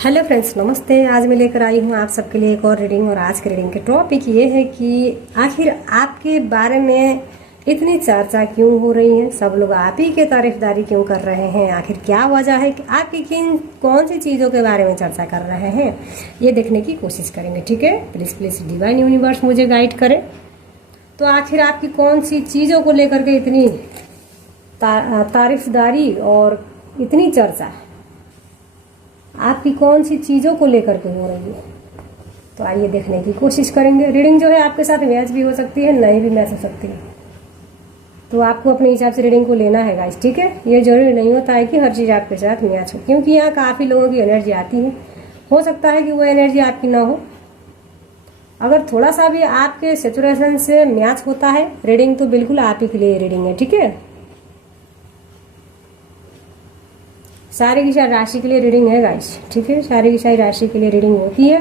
Hello friends, नमस्ते। आज मैं लेकर आई हूँ आप सबके लिए एक और रीडिंग। और आज के रीडिंग के टॉपिक ये है कि आखिर आपके बारे में इतनी चर्चा क्यों हो रही है, सब लोग आप ही के तारीफदारी क्यों कर रहे हैं, आखिर क्या वजह है कि आपकी कौन सी चीज़ों के बारे में चर्चा कर रहे हैं, ये देखने की कोशिश करेंगे। ठीक है, प्लीज़ प्लीज़ डिवाइन यूनिवर्स मुझे गाइड करें। तो आखिर आपकी कौन सी चीज़ों को लेकर के इतनी तारीफदारी और इतनी चर्चा आपकी कौन सी चीज़ों को लेकर के हो रही है, तो आइए देखने की कोशिश करेंगे। रीडिंग जो है आपके साथ मैच भी हो सकती है, नहीं भी मैच हो सकती है, तो आपको अपने हिसाब से रीडिंग को लेना है गाइस। ठीक है, ये जरूरी नहीं होता है कि हर चीज़ आपके साथ मैच हो, क्योंकि यहाँ काफ़ी लोगों की एनर्जी आती है। हो सकता है कि वो एनर्जी आपकी ना हो। अगर थोड़ा सा भी आपके सिचुएशन से मैच होता है रीडिंग, तो बिल्कुल आप ही के लिए रीडिंग है। ठीक है, सारी की सारी राशि के लिए रीडिंग है गाइस। ठीक है, सारी की सारी राशि के लिए रीडिंग होती है,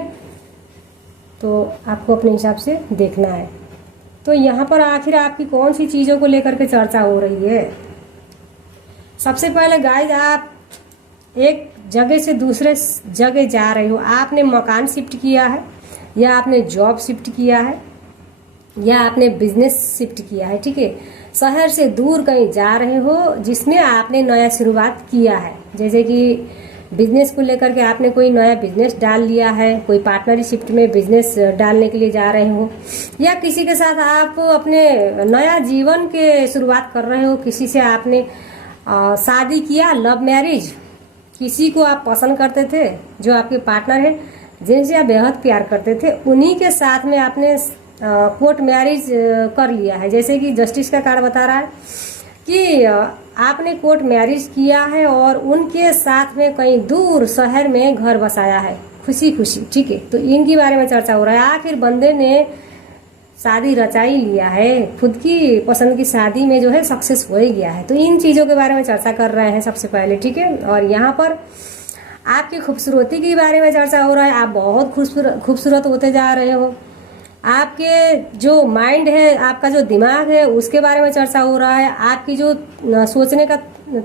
तो आपको अपने हिसाब से देखना है। तो यहाँ पर आखिर आपकी कौन सी चीज़ों को लेकर के चर्चा हो रही है। सबसे पहले गाइस, आप एक जगह से दूसरे जगह जा रहे हो। आपने मकान शिफ्ट किया है, या आपने जॉब शिफ्ट किया है, या आपने बिजनेस शिफ्ट किया है। ठीक है, शहर से दूर कहीं जा रहे हो जिसमें आपने नया शुरुआत किया है। जैसे कि बिजनेस को लेकर के आपने कोई नया बिजनेस डाल लिया है, कोई पार्टनरशिप में बिजनेस डालने के लिए जा रहे हो, या किसी के साथ आप अपने नया जीवन के शुरुआत कर रहे हो। किसी से आपने शादी किया, लव मैरिज, किसी को आप पसंद करते थे, जो आपके पार्टनर है, जिनसे आप बेहद प्यार करते थे, उन्हीं के साथ में आपने कोर्ट मैरिज कर लिया है। जैसे कि जस्टिस का कार्ड बता रहा है कि आपने कोर्ट मैरिज किया है और उनके साथ में कहीं दूर शहर में घर बसाया है खुशी खुशी। ठीक है, तो इनके बारे में चर्चा हो रहा है। आखिर बंदे ने शादी रचा ही लिया है, खुद की पसंद की शादी में जो है सक्सेस हो ही गया है। तो इन चीज़ों के बारे में चर्चा कर रहे हैं सबसे पहले। ठीक है, और यहाँ पर आपकी खूबसूरती के बारे में चर्चा हो रहा है। आप बहुत खूबसूरत होते जा रहे हो। आपके जो माइंड है, आपका जो दिमाग है, उसके बारे में चर्चा हो रहा है। आपकी जो सोचने का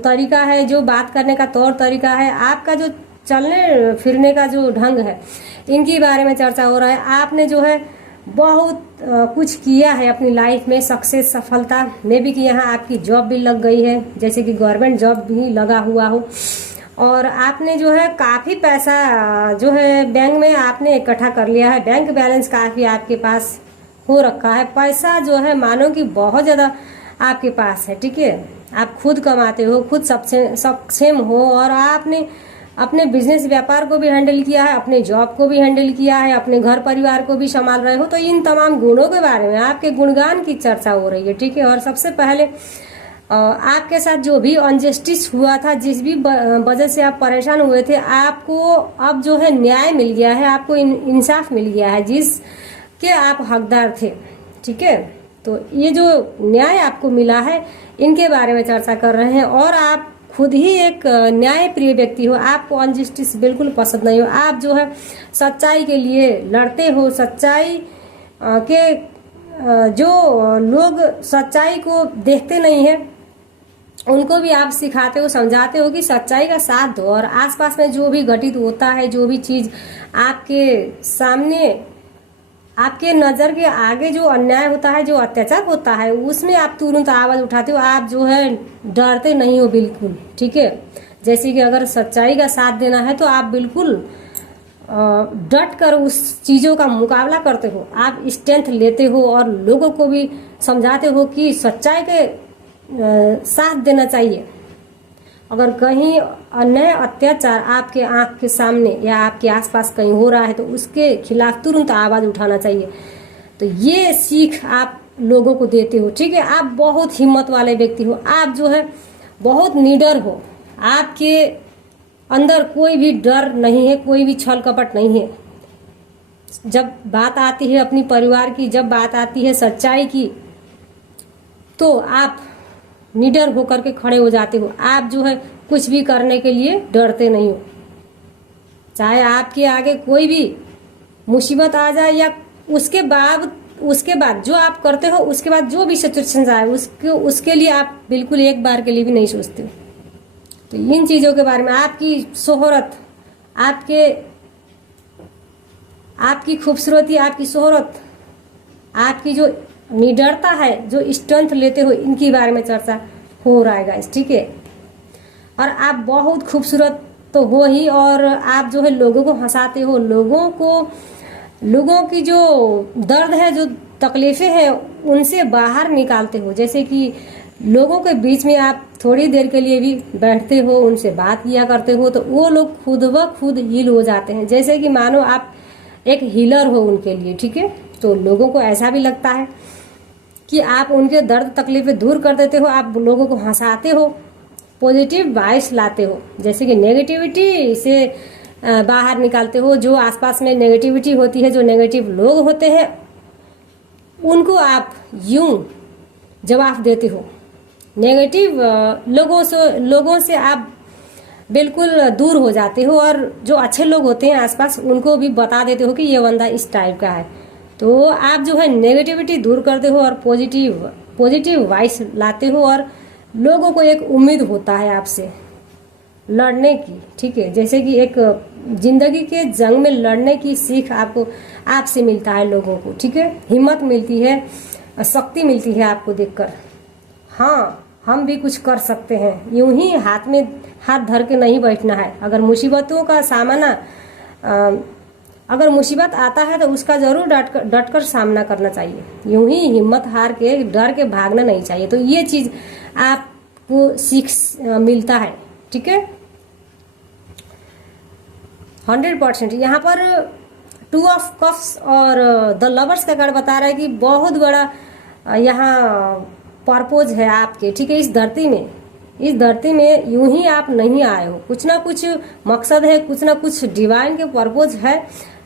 तरीका है, जो बात करने का तौर तरीका है, आपका जो चलने फिरने का जो ढंग है, इनके बारे में चर्चा हो रहा है। आपने जो है बहुत कुछ किया है अपनी लाइफ में, सक्सेस, सफलता में भी कि यहाँ आपकी जॉब भी लग गई है, जैसे कि गवर्नमेंट जॉब भी लगा हुआ हो। और आपने जो है काफ़ी पैसा जो है बैंक में आपने इकट्ठा कर लिया है। बैंक बैलेंस काफ़ी आपके पास हो रखा है। पैसा जो है मानो कि बहुत ज़्यादा आपके पास है। ठीक है, आप खुद कमाते हो, खुद सक्षम हो, और आपने अपने बिजनेस व्यापार को भी हैंडल किया है, अपने जॉब को भी हैंडल किया है, अपने घर परिवार को भी संभाल रहे हो। तो इन तमाम गुणों के बारे में, आपके गुणगान की चर्चा हो रही है। ठीक है, और सबसे पहले आपके साथ जो भी अनजस्टिस हुआ था, जिस भी वजह से आप परेशान हुए थे, आपको अब जो है न्याय मिल गया है, आपको इंसाफ मिल गया है जिसके आप हकदार थे। ठीक है, तो ये जो न्याय आपको मिला है, इनके बारे में चर्चा कर रहे हैं। और आप खुद ही एक न्याय प्रिय व्यक्ति हो, आपको अनजस्टिस बिल्कुल पसंद नहीं हो। आप जो है सच्चाई के लिए लड़ते हो। सच्चाई के जो लोग सच्चाई को देखते नहीं है, उनको भी आप सिखाते हो, समझाते हो कि सच्चाई का साथ दो। और आसपास में जो भी घटित होता है, जो भी चीज़ आपके सामने, आपके नज़र के आगे जो अन्याय होता है, जो अत्याचार होता है, उसमें आप तुरंत आवाज़ उठाते हो। आप जो है डरते नहीं हो बिल्कुल। ठीक है, जैसे कि अगर सच्चाई का साथ देना है तो आप बिल्कुल डट कर उस चीज़ों का मुकाबला करते हो। आप स्ट्रेंथ लेते हो और लोगों को भी समझाते हो कि सच्चाई के साथ देना चाहिए। अगर कहीं अन्याय, अत्याचार आपके आंख के सामने या आपके आसपास कहीं हो रहा है, तो उसके खिलाफ तुरंत आवाज़ उठाना चाहिए। तो ये सीख आप लोगों को देते हो। ठीक है, आप बहुत हिम्मत वाले व्यक्ति हो। आप जो है बहुत निडर हो। आपके अंदर कोई भी डर नहीं है, कोई भी छल कपट नहीं है। जब बात आती है अपनी परिवार की, जब बात आती है सच्चाई की, तो आप निडर होकर के खड़े हो जाते हो। आप जो है कुछ भी करने के लिए डरते नहीं हो। चाहे आपके आगे कोई भी मुसीबत आ जाए, या उसके बाद जो आप करते हो, उसके बाद जो भी सिचुएशन आए, उसके लिए आप बिल्कुल एक बार के लिए भी नहीं सोचते हो। तो इन चीज़ों के बारे में, आपकी शोहरत, आपकी खूबसूरती, आपकी शोहरत, आपकी जो निडरता है, जो स्ट्रेंथ लेते हो, इनके बारे में चर्चा हो रहा है गाइस, ठीक है। और आप बहुत खूबसूरत तो हो ही, और आप जो है लोगों को हंसाते हो, लोगों की जो दर्द है, जो तकलीफें हैं, उनसे बाहर निकालते हो। जैसे कि लोगों के बीच में आप थोड़ी देर के लिए भी बैठते हो, उनसे बात किया करते हो, तो वो लोग खुद ब खुद हील हो जाते हैं, जैसे कि मानो आप एक हीलर हो उनके लिए, ठीक है। तो लोगों को ऐसा भी लगता है कि आप उनके दर्द तकलीफें दूर कर देते हो, आप लोगों को हंसाते हो, पॉजिटिव वाइब्स लाते हो, जैसे कि नेगेटिविटी से बाहर निकालते हो। जो आसपास में नेगेटिविटी होती है, जो नेगेटिव लोग होते हैं, उनको आप यूं जवाब देते हो। नेगेटिव लोगों से आप बिल्कुल दूर हो जाते हो, और जो अच्छे लोग होते हैं आसपास, उनको भी बता देते हो कि ये बंदा इस टाइप का है। तो आप जो है नेगेटिविटी दूर करते हो और पॉजिटिव वाइब्स लाते हो, और लोगों को एक उम्मीद होता है आपसे लड़ने की, ठीक है। जैसे कि एक जिंदगी के जंग में लड़ने की सीख आपसे मिलता है लोगों को, ठीक है। हिम्मत मिलती है, शक्ति मिलती है आपको देखकर। हाँ, हम भी कुछ कर सकते हैं, यूं ही हाथ में हाथ धर के नहीं बैठना है। अगर मुसीबतों का सामना अगर मुसीबत आता है तो उसका जरूर डट कर सामना करना चाहिए, यूं ही हिम्मत हार के डर के भागना नहीं चाहिए। तो ये चीज आपको सीख मिलता है, ठीक है। 100% यहाँ पर 2 ऑफ कप्स और द लवर्स का कार्ड बता रहा है कि बहुत बड़ा यहाँ पर्पोज है आपके, ठीक है। इस धरती में यूं ही आप नहीं आए हो, कुछ ना कुछ मकसद है, कुछ ना कुछ डिवाइन के पर्पोज है,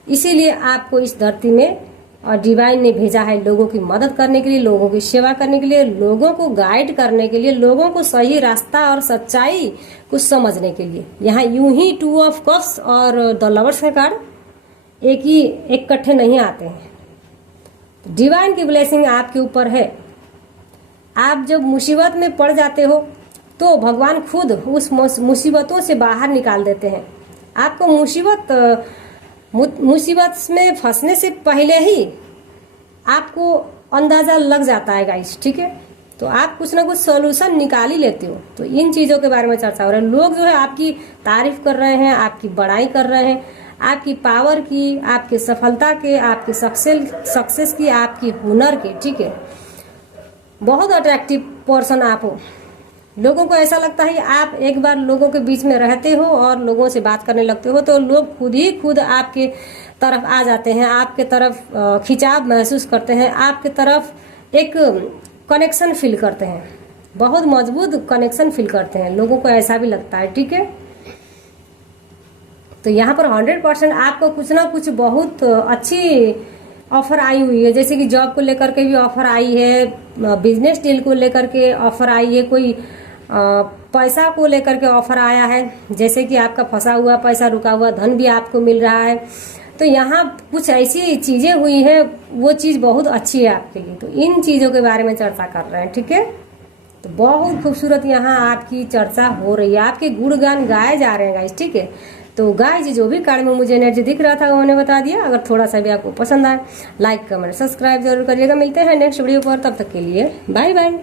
इसीलिए आपको इस धरती में और डिवाइन ने भेजा है, लोगों की मदद करने के लिए, लोगों की सेवा करने के लिए, लोगों को गाइड करने के लिए, लोगों को सही रास्ता और सच्चाई को समझने के लिए। यहाँ यूं ही 2 ऑफ कप्स और द लवर्स का कार्ड एक इकट्ठे नहीं आते हैं। डिवाइन की ब्लेसिंग आपके ऊपर है। आप जब मुसीबत में पड़ जाते हो तो भगवान खुद उस मुसीबतों से बाहर निकाल देते हैं। आपको मुसीबत में फंसने से पहले ही आपको अंदाजा लग जाता है गाइस, ठीक है। तो आप कुछ ना कुछ सॉल्यूशन निकाल ही लेते हो। तो इन चीजों के बारे में चर्चा हो रहा है। लोग जो है आपकी तारीफ कर रहे हैं, आपकी बड़ाई कर रहे हैं, आपकी पावर की, आपकी सफलता के, आपकी सक्सेस की, आपकी हुनर के, ठीक है। बहुत अट्रैक्टिव पर्सन आप हो। लोगों को ऐसा लगता है आप एक बार लोगों के बीच में रहते हो और लोगों से बात करने लगते हो तो लोग खुद आपके तरफ आ जाते हैं, आपके तरफ खिंचाव महसूस करते हैं, आपके तरफ एक कनेक्शन फील करते हैं, बहुत मजबूत कनेक्शन फील करते हैं। लोगों को ऐसा भी लगता है, ठीक है। तो यहाँ पर 100% आपको कुछ ना कुछ बहुत अच्छी ऑफर आई हुई है, जैसे कि जॉब को लेकर के भी ऑफर आई है, बिजनेस डील को लेकर के ऑफर आई है, कोई पैसा को लेकर के ऑफर आया है, जैसे कि आपका फंसा हुआ पैसा, रुका हुआ धन भी आपको मिल रहा है। तो यहाँ कुछ ऐसी चीजें हुई है, वो चीज बहुत अच्छी है आपके लिए। तो इन चीजों के बारे में चर्चा कर रहे हैं, ठीक है। तो बहुत खूबसूरत यहाँ आपकी चर्चा हो रही है, आपके गुणगान गाए जा रहे हैं गाइस, ठीक है। तो गाइस जो भी कार्ड में मुझे एनर्जी दिख रहा था वो मैंने बता दिया। अगर थोड़ा सा भी आपको पसंद आए, लाइक कमेंट सब्सक्राइब जरूर करिएगा। मिलते हैं नेक्स्ट वीडियो पर, तब तक के लिए बाय बाय।